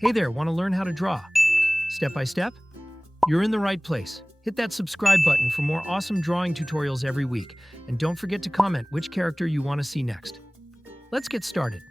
Hey there, want to learn how to draw? Step by step? You're in the right place. Hit that subscribe button for more awesome drawing tutorials every week, and don't forget to comment which character you want to see next. Let's get started.